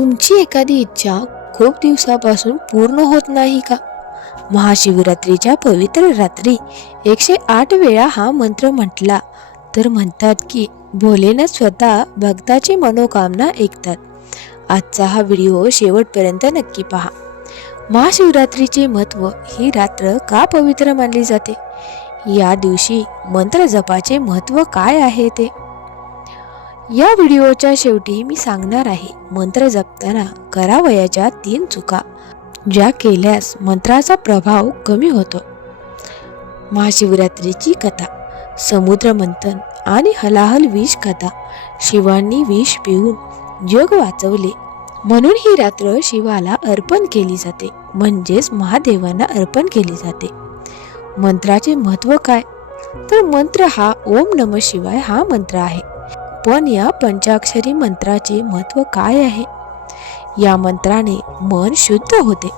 तुमची एखादी इच्छा खूप दिवसापासून पूर्ण होत नाही का? महाशिवरात्रीच्या पवित्र रात्री 108 वेळा हा मंत्र म्हटला तर म्हणतात की भोलेनाथ स्वतः भक्ताची मनोकामना ऐकतात. आजचा हा व्हिडिओ शेवटपर्यंत नक्की पहा. महाशिवरात्रीचे महत्त्व, ही रात्र का पवित्र मानली जाते, या दिवशी मंत्र जपाचे महत्त्व काय आहे ते या व्हिडिओच्या शेवटी मी सांगणार आहे. मंत्र जपताना करावयाच्या 3 चुका, ज्या केल्यास मंत्राचा प्रभाव कमी होतो. महाशिवरात्रीची कथा. समुद्र मंथन आणि हलाहल विष कथा. शिवांनी विष पिऊन जग वाचवले म्हणून ही रात्र शिवाला अर्पण केली जाते, म्हणजेच महादेवांना अर्पण केली जाते. मंत्राचे महत्त्व काय, तर मंत्र हा ओम नमः शिवाय हा मंत्र आहे. पण या पंचाक्षरी मंत्राचे महत्त्व काय आहे? या मंत्राने मन शुद्ध होते,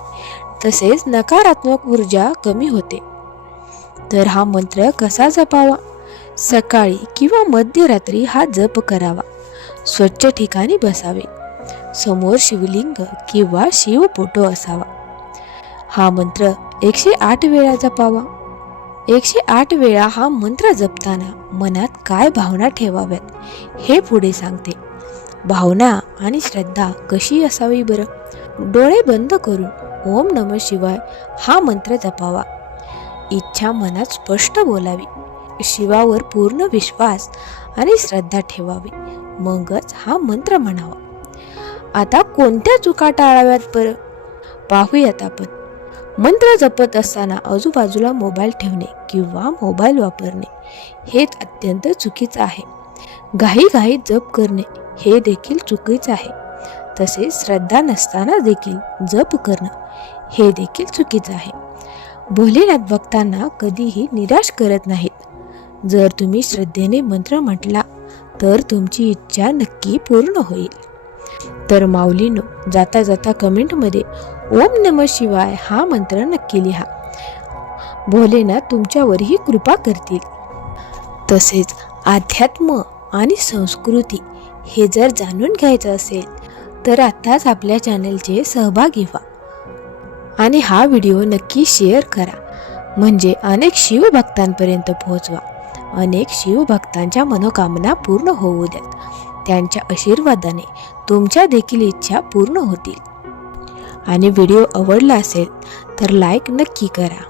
तसेच नकारात्मक ऊर्जा कमी होते. तर हा मंत्र कसा जपावा? सकाळी किंवा मध्यरात्री हा जप करावा. स्वच्छ ठिकाणी बसावे. समोर शिवलिंग किंवा शिव फोटो असावा. हा मंत्र 108 वेळा जपावा. 108 वेळा हा मंत्र जपताना मनात काय भावना ठेवाव्यात हे पुढे सांगते. भावना आणि श्रद्धा कशी असावी बरं? डोळे बंद करून ओम नमः शिवाय हा मंत्र जपावा. इच्छा मनात स्पष्ट बोलावी. शिवावर पूर्ण विश्वास आणि श्रद्धा ठेवावी, मगच हा मंत्र म्हणावा. आता कोणत्या चुका टाळाव्यात बरं? पाहूयात आपण. मंत्र जपत असताना आजूबाजूला मोबाईल ठेवणे किंवा मोबाईल वापरणे हे अत्यंत चुकीचं आहे. घाईघाईत जप करणे हे देखील चुकीचं आहे. तसेच श्रद्धा नसताना देखील जप करणं हे देखील चुकीचं आहे. भोलेनाथ भक्तांना कधीही निराश करत नाहीत. जर तुम्ही श्रद्धेने मंत्र म्हटला तर तुमची इच्छा नक्की पूर्ण होईल. तर माऊलीनो, जाता जाता कमेंटमध्ये ओम नमः शिवाय हा मंत्र नक्की लिहा. भोलेनाथ तुमच्यावरही कृपा करतील. तसेच अध्यात्म आणि संस्कृती हे जर जाणून घ्यायचं असेल तर आत्ताच आपल्या चॅनलचे सहभागी व्हा आणि हा व्हिडिओ नक्की शेअर करा, म्हणजे अनेक शिवभक्तांपर्यंत पोहोचवा. अनेक शिवभक्तांच्या मनोकामना पूर्ण होऊ द्यात. त्यांच्या आशीर्वादाने तुमच्या देखील इच्छा पूर्ण होतील. आणि व्हिडिओ आवडला असेल तर लाईक नक्की करा.